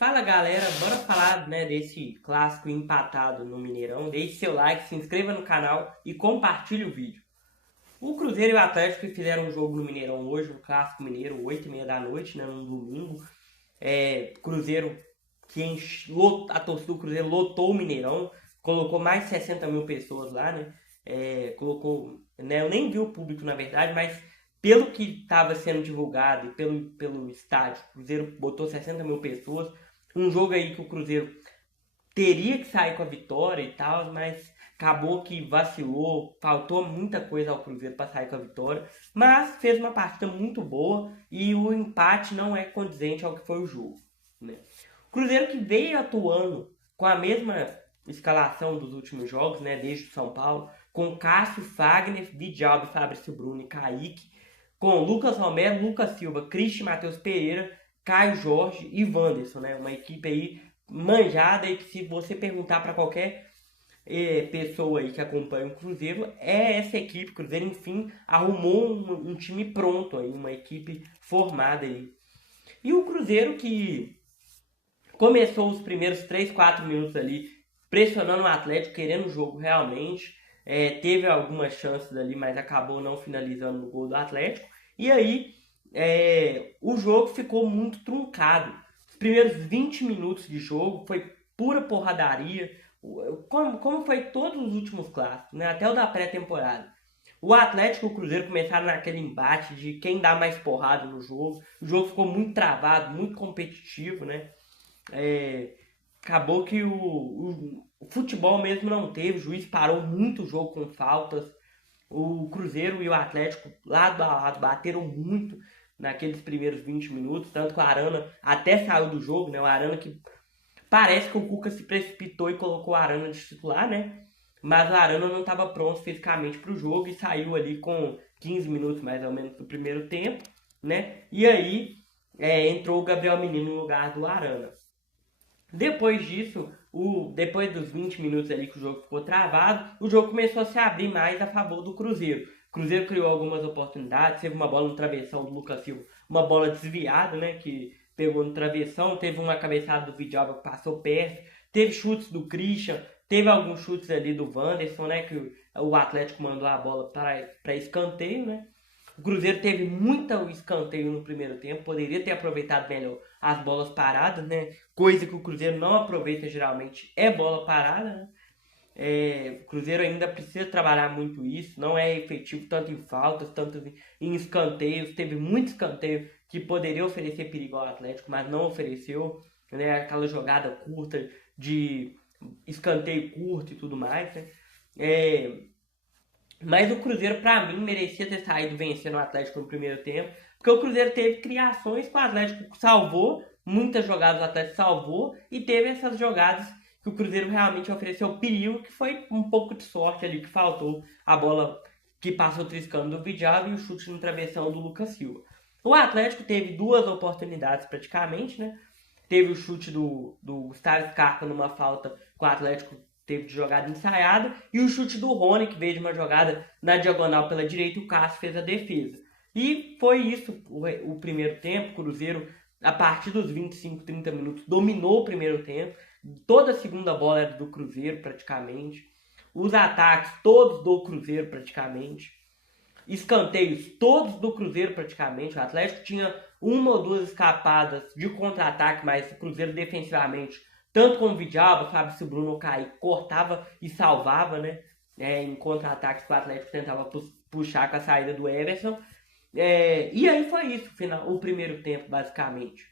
Fala galera, bora falar, né, desse clássico empatado no Mineirão. Deixe seu like, se inscreva no canal e compartilhe o vídeo. O Cruzeiro e o Atlético fizeram um jogo no Mineirão hoje, um clássico mineiro, 8h30 da noite, né, num domingo. Cruzeiro que a torcida do Cruzeiro lotou o Mineirão, colocou mais de 60 mil pessoas lá, né? Eu nem vi o público na verdade, mas pelo que estava sendo divulgado e pelo estádio, o Cruzeiro botou 60 mil pessoas. Um jogo aí que o Cruzeiro teria que sair com a vitória e tal, mas acabou que vacilou, faltou muita coisa ao Cruzeiro para sair com a vitória, mas fez uma partida muito boa e o empate não é condizente ao que foi o jogo, né? O Cruzeiro que veio atuando com a mesma escalação dos últimos jogos, né, desde o São Paulo, com Cássio, Fagner, Vidal, Fabrício Bruno e Kaique, com Lucas Romero, Lucas Silva, Cristian, Matheus Pereira, Caio Jorge e Wanderson, né? Uma equipe aí manjada e que se você perguntar para qualquer pessoa aí que acompanha o Cruzeiro, é essa equipe. O Cruzeiro, enfim, arrumou um time pronto aí, uma equipe formada aí. E o Cruzeiro que começou os primeiros 3, 4 minutos ali pressionando o Atlético, querendo o jogo realmente. Teve algumas chances ali, mas acabou não finalizando no gol do Atlético. E aí o jogo ficou muito truncado. Os primeiros 20 minutos de jogo foi pura porradaria, como foi todos os últimos clássicos, né? Até o da pré-temporada. O Atlético e o Cruzeiro começaram naquele embate de quem dá mais porrada no jogo. O jogo ficou muito travado, muito competitivo, né? É, Acabou que o futebol mesmo não teve, o juiz parou muito o jogo com faltas. O Cruzeiro e o Atlético lado a lado bateram muito naqueles primeiros 20 minutos, tanto que o Arana até saiu do jogo, né? O Arana que parece que o Cuca se precipitou e colocou o Arana de titular, né? Mas o Arana não estava pronto fisicamente para o jogo e saiu ali com 15 minutos mais ou menos do primeiro tempo, né? E aí entrou o Gabriel Menino no lugar do Arana. Depois disso, depois dos 20 minutos ali que o jogo ficou travado, o jogo começou a se abrir mais a favor do Cruzeiro. O Cruzeiro criou algumas oportunidades, teve uma bola no travessão do Lucas Silva, uma bola desviada, né, que pegou no travessão, teve uma cabeçada do Vidal que passou perto, teve chutes do Christian, teve alguns chutes ali do Wanderson, né, que o Atlético mandou a bola para escanteio, né. O Cruzeiro teve muito escanteio no primeiro tempo, poderia ter aproveitado melhor as bolas paradas, né? Coisa que o Cruzeiro não aproveita geralmente é bola parada, né? O Cruzeiro ainda precisa trabalhar muito isso, não é efetivo tanto em faltas, tanto em escanteios. Teve muito escanteio que poderia oferecer perigo ao Atlético, mas não ofereceu, né? Aquela jogada curta de escanteio curto e tudo mais, né? Mas o Cruzeiro, pra mim, merecia ter saído vencendo o Atlético no primeiro tempo, porque o Cruzeiro teve criações que o Atlético salvou, muitas jogadas o Atlético salvou, e teve essas jogadas que o Cruzeiro realmente ofereceu perigo, que foi um pouco de sorte ali que faltou, a bola que passou triscando do Vidal e o chute no travessão do Lucas Silva. O Atlético teve duas oportunidades praticamente, né? Teve o chute do Gustavo Scarpa numa falta que o Atlético teve de jogada ensaiada, e o chute do Rony, que veio de uma jogada na diagonal pela direita, o Cássio fez a defesa. E foi isso o primeiro tempo. O Cruzeiro, a partir dos 25, 30 minutos, dominou o primeiro tempo. Toda a segunda bola era do Cruzeiro, praticamente. Os ataques, todos do Cruzeiro, praticamente. Escanteios, todos do Cruzeiro, praticamente. O Atlético tinha uma ou duas escapadas de contra-ataque, mas o Cruzeiro defensivamente, tanto com o Vidal, Fabrício Bruno, Kaique, cortava e salvava, né? Em contra-ataques que o Atlético tentava puxar com a saída do Everson. E aí foi isso, o primeiro tempo, basicamente.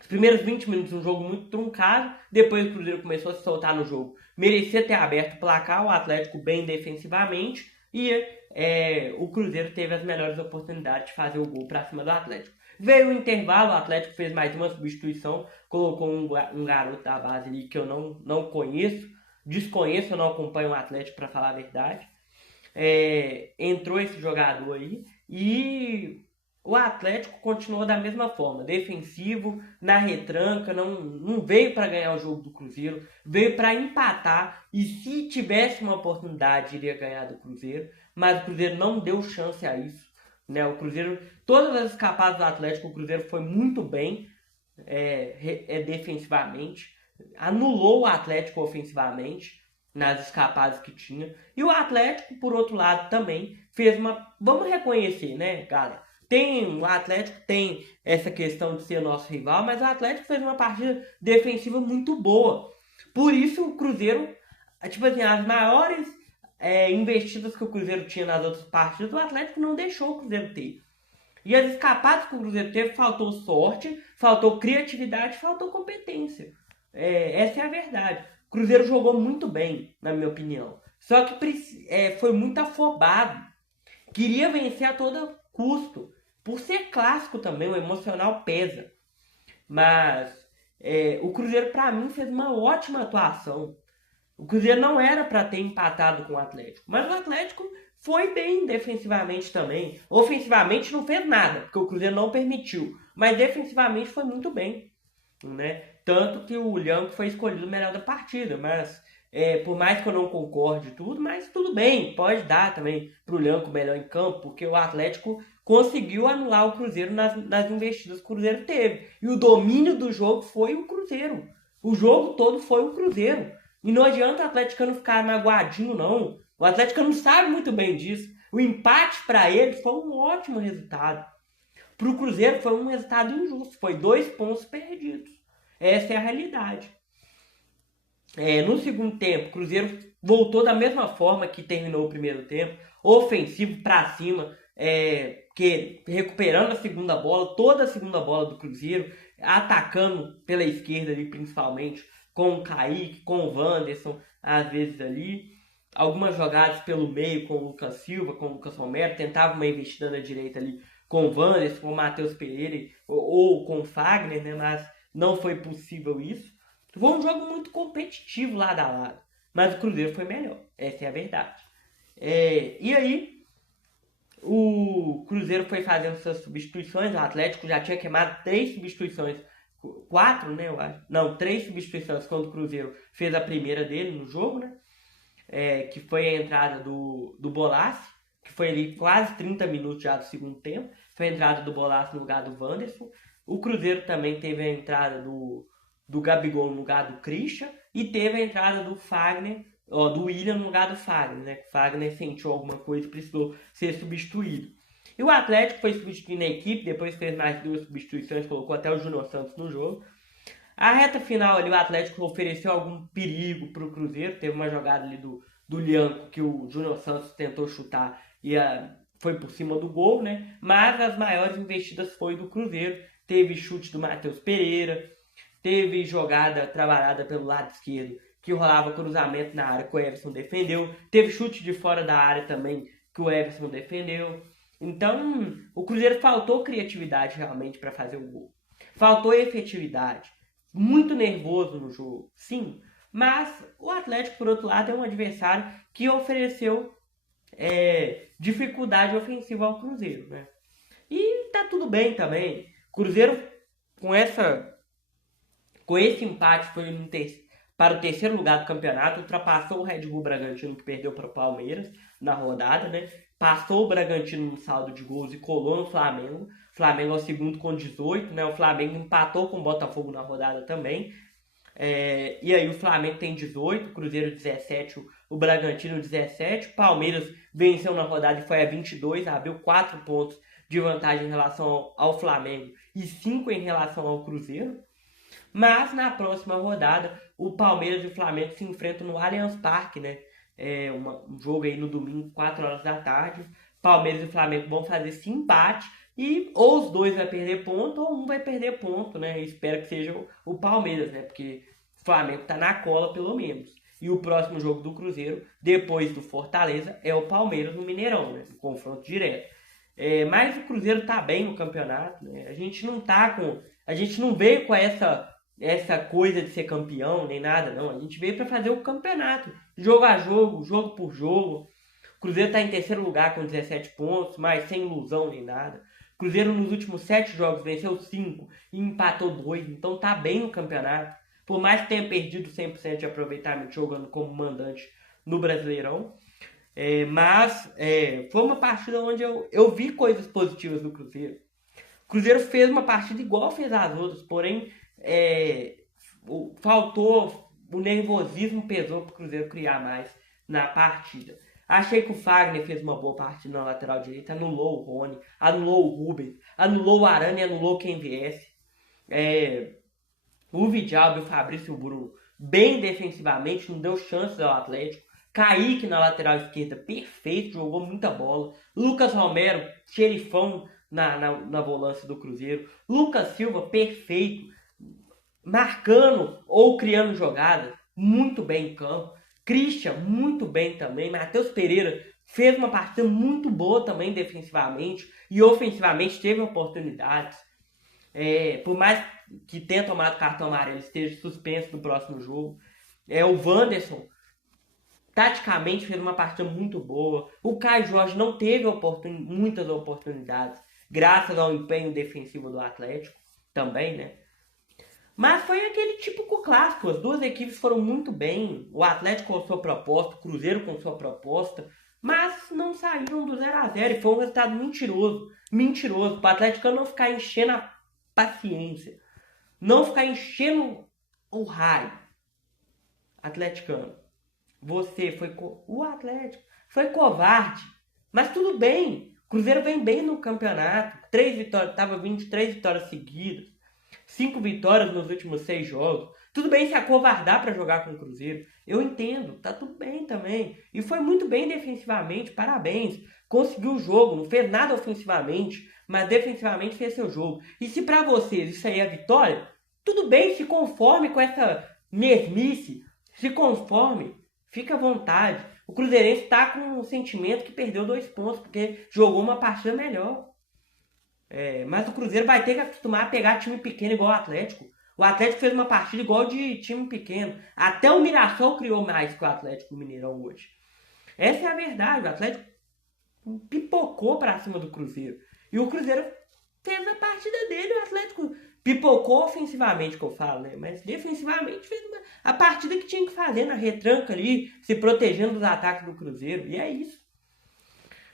Os primeiros 20 minutos, um jogo muito truncado. Depois o Cruzeiro começou a se soltar no jogo. Merecia ter aberto o placar, o Atlético bem defensivamente. E o Cruzeiro teve as melhores oportunidades de fazer o gol para cima do Atlético. Veio o intervalo, o Atlético fez mais uma substituição, colocou um garoto da base ali que eu não conheço, desconheço, eu não acompanho o Atlético para falar a verdade. Entrou esse jogador aí e o Atlético continuou da mesma forma, defensivo, na retranca, não veio para ganhar o jogo do Cruzeiro, veio para empatar, e se tivesse uma oportunidade iria ganhar do Cruzeiro, mas o Cruzeiro não deu chance a isso, né? O Cruzeiro, todas as escapadas do Atlético, o Cruzeiro foi muito bem, defensivamente, anulou o Atlético ofensivamente nas escapadas que tinha. E o Atlético, por outro lado, também fez uma... Vamos reconhecer, né, galera? O Atlético tem essa questão de ser nosso rival, mas o Atlético fez uma partida defensiva muito boa. Por isso o Cruzeiro, tipo assim, as maiores investidas que o Cruzeiro tinha nas outras partidas, o Atlético não deixou o Cruzeiro ter. E as escapadas que o Cruzeiro teve, faltou sorte, faltou criatividade, faltou competência. Essa é a verdade. O Cruzeiro jogou muito bem, na minha opinião. Só que foi muito afobado. Queria vencer a todo custo. Por ser clássico também, o emocional pesa. Mas o Cruzeiro, para mim, fez uma ótima atuação. O Cruzeiro não era para ter empatado com o Atlético. Mas o Atlético foi bem defensivamente também. Ofensivamente não fez nada, porque o Cruzeiro não permitiu. Mas defensivamente foi muito bem, né? Tanto que o Lhanco foi escolhido o melhor da partida. Mas por mais que eu não concorde tudo, mas tudo bem. Pode dar também para o Lhanco melhor em campo, porque o Atlético conseguiu anular o Cruzeiro nas investidas que o Cruzeiro teve. E o domínio do jogo foi o Cruzeiro. O jogo todo foi o Cruzeiro. E não adianta o atleticano ficar magoadinho, não. O atleticano sabe muito bem disso. O empate para eles foi um ótimo resultado. Para o Cruzeiro foi um resultado injusto. Foi 2 pontos perdidos. Essa é a realidade. No segundo tempo, o Cruzeiro voltou da mesma forma que terminou o primeiro tempo. Ofensivo para cima. Recuperando a segunda bola. Toda a segunda bola do Cruzeiro. Atacando pela esquerda ali, principalmente. Com o Kaique, com o Wanderson, às vezes ali. Algumas jogadas pelo meio com o Lucas Silva, com o Lucas Romero. Tentava uma investida na direita ali com o Wanderson, com o Matheus Pereira ou com o Fagner, né? Mas não foi possível isso. Foi um jogo muito competitivo lado a lado. Mas o Cruzeiro foi melhor. Essa é a verdade. E aí, o Cruzeiro foi fazendo suas substituições. O Atlético já tinha queimado 3 substituições. 4, né, eu acho. Não, 3 substituições quando o Cruzeiro fez a primeira dele no jogo, né? Que foi a entrada do Bolassi, que foi ali quase 30 minutos já do segundo tempo. Foi a entrada do Bolassi no lugar do Wanderson. O Cruzeiro também teve a entrada do Gabigol no lugar do Christian. E teve a entrada do Fagner, do William no lugar do Fagner, né? O Fagner sentiu alguma coisa e precisou ser substituído. E o Atlético foi substituindo a equipe, depois fez mais 2 substituições, colocou até o Júnior Santos no jogo. A reta final ali, o Atlético ofereceu algum perigo para o Cruzeiro. Teve uma jogada ali do Lhanco que o Júnior Santos tentou chutar e foi por cima do gol, né? Mas as maiores investidas foi do Cruzeiro. Teve chute do Matheus Pereira, teve jogada trabalhada pelo lado esquerdo que rolava cruzamento na área que o Everson defendeu. Teve chute de fora da área também que o Everson defendeu. Então, o Cruzeiro faltou criatividade realmente para fazer o gol. Faltou efetividade. Muito nervoso no jogo, sim. Mas o Atlético, por outro lado, é um adversário que ofereceu dificuldade ofensiva ao Cruzeiro, né? E tá tudo bem também. Cruzeiro, com esse empate, foi para o terceiro lugar do campeonato, ultrapassou o Red Bull Bragantino, que perdeu para o Palmeiras na rodada, né? Passou o Bragantino no saldo de gols e colou no Flamengo. O Flamengo é o segundo com 18, né? O Flamengo empatou com o Botafogo na rodada também. E aí o Flamengo tem 18, o Cruzeiro 17, o Bragantino 17. O Palmeiras venceu na rodada e foi a 22, abriu 4 pontos de vantagem em relação ao Flamengo e 5 em relação ao Cruzeiro. Mas na próxima rodada, o Palmeiras e o Flamengo se enfrentam no Allianz Parque, né? Um jogo aí no domingo, 4 horas da tarde. Palmeiras e Flamengo vão fazer esse empate e ou os dois vai perder ponto ou um vai perder ponto, né? Eu espero que seja o Palmeiras, né? Porque o Flamengo tá na cola pelo menos. E o próximo jogo do Cruzeiro, depois do Fortaleza, é o Palmeiras no Mineirão, né? Um confronto direto. Mas o Cruzeiro tá bem no campeonato, né? A gente não veio com essa coisa de ser campeão, nem nada, não. A gente veio para fazer o campeonato. Jogo a jogo, jogo por jogo. O Cruzeiro está em terceiro lugar com 17 pontos, mas sem ilusão nem nada. O Cruzeiro nos últimos 7 jogos venceu 5 e empatou 2, então tá bem no campeonato. Por mais que tenha perdido 100% de aproveitamento jogando como mandante no Brasileirão. Mas foi uma partida onde eu vi coisas positivas do Cruzeiro. O Cruzeiro fez uma partida igual fez as outras, porém faltou, o nervosismo pesou para o Cruzeiro criar mais na partida. Achei que o Fagner fez uma boa partida na lateral direita, anulou o Rony, anulou o Rubens, anulou o Arana e anulou quem viesse. O Vidal e o Fabrício Bruno bem defensivamente, não deu chances ao Atlético. Kaique na lateral esquerda, perfeito, jogou muita bola. Lucas Romero, xerifão na volância do Cruzeiro. Lucas Silva, perfeito, marcando ou criando jogadas, muito bem em campo. Christian, muito bem também. Matheus Pereira fez uma partida muito boa também defensivamente e ofensivamente teve oportunidades. Por mais que tenha tomado cartão amarelo, esteja suspenso no próximo jogo. O Wanderson, taticamente, fez uma partida muito boa. O Caio Jorge não teve muitas oportunidades, graças ao empenho defensivo do Atlético também, né? Mas foi aquele típico clássico. As duas equipes foram muito bem. O Atlético com sua proposta, o Cruzeiro com sua proposta. Mas não saíram do 0-0. E foi um resultado mentiroso. Mentiroso. Para o Atlético não ficar enchendo a paciência. Não ficar enchendo o raio. Atleticano. O Atlético foi covarde. Mas tudo bem. O Cruzeiro vem bem no campeonato. 3 vitórias. Estava vindo de 3 vitórias seguidas. 5 vitórias nos últimos 6 jogos. Tudo bem se acovardar para jogar com o Cruzeiro. Eu entendo, tá tudo bem também. E foi muito bem defensivamente, parabéns. Conseguiu o jogo, não fez nada ofensivamente, mas defensivamente fez seu jogo. E se para vocês isso aí é vitória, tudo bem, se conforme com essa mesmice. Se conforme, fica à vontade. O Cruzeirense está com o sentimento que perdeu 2 pontos, porque jogou uma partida melhor. Mas o Cruzeiro vai ter que acostumar a pegar time pequeno igual o Atlético. O Atlético fez uma partida igual de time pequeno. Até o Mirassol criou mais que o Atlético no Mineirão hoje. Essa é a verdade. O Atlético pipocou pra cima do Cruzeiro. E o Cruzeiro fez a partida dele. O Atlético pipocou ofensivamente, que eu falo, né? Mas defensivamente fez a partida que tinha que fazer na retranca ali, se protegendo dos ataques do Cruzeiro. E é isso.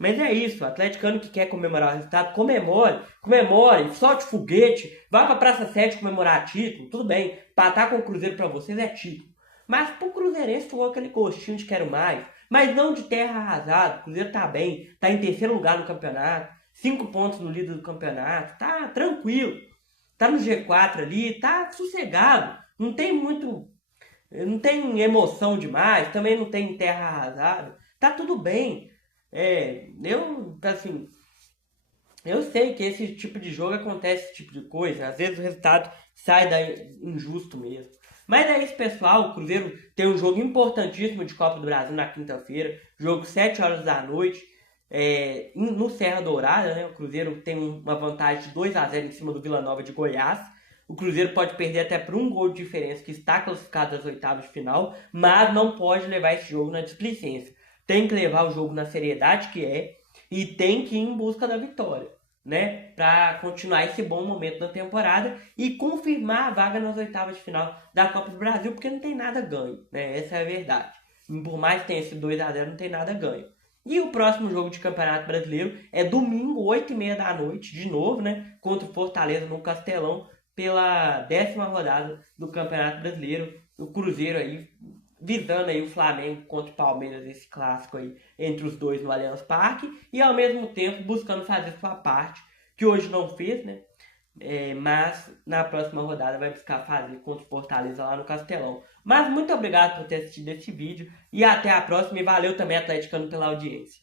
Mas é isso, o atleticano que quer comemorar o resultado, comemore, solte foguete, vá pra Praça 7 comemorar título, tudo bem, empatar com o Cruzeiro pra vocês é título. Mas pro Cruzeirense ficou aquele gostinho de quero mais, mas não de terra arrasada. O Cruzeiro tá bem, tá em 3º lugar no campeonato, 5 pontos no líder do campeonato, tá tranquilo, tá no G4 ali, tá sossegado, não tem emoção demais, também não tem terra arrasada, tá tudo bem. Eu sei que esse tipo de jogo acontece esse tipo de coisa. Às vezes o resultado sai daí injusto mesmo. Mas é isso, pessoal. O Cruzeiro tem um jogo importantíssimo de Copa do Brasil na quinta-feira. Jogo 7 horas da noite. No Serra Dourada, né? O Cruzeiro tem uma vantagem de 2-0 em cima do Vila Nova de Goiás. O Cruzeiro pode perder até por 1 gol de diferença, que está classificado às oitavas de final. Mas não pode levar esse jogo na displicência. Tem que levar o jogo na seriedade que é e tem que ir em busca da vitória, né? Para continuar esse bom momento da temporada e confirmar a vaga nas oitavas de final da Copa do Brasil, porque não tem nada ganho, né? Essa é a verdade. Por mais que tenha esse 2-0, não tem nada ganho. E o próximo jogo de Campeonato Brasileiro é domingo, 8h30 da noite, de novo, né? Contra o Fortaleza no Castelão, pela 10ª rodada do Campeonato Brasileiro. O Cruzeiro aí visando aí o Flamengo contra o Palmeiras, esse clássico aí entre os dois no Allianz Parque, e ao mesmo tempo buscando fazer sua parte, que hoje não fez, né? Mas na próxima rodada vai buscar fazer contra o Fortaleza lá no Castelão. Mas muito obrigado por ter assistido esse vídeo e até a próxima, e valeu também, atleticano, pela audiência.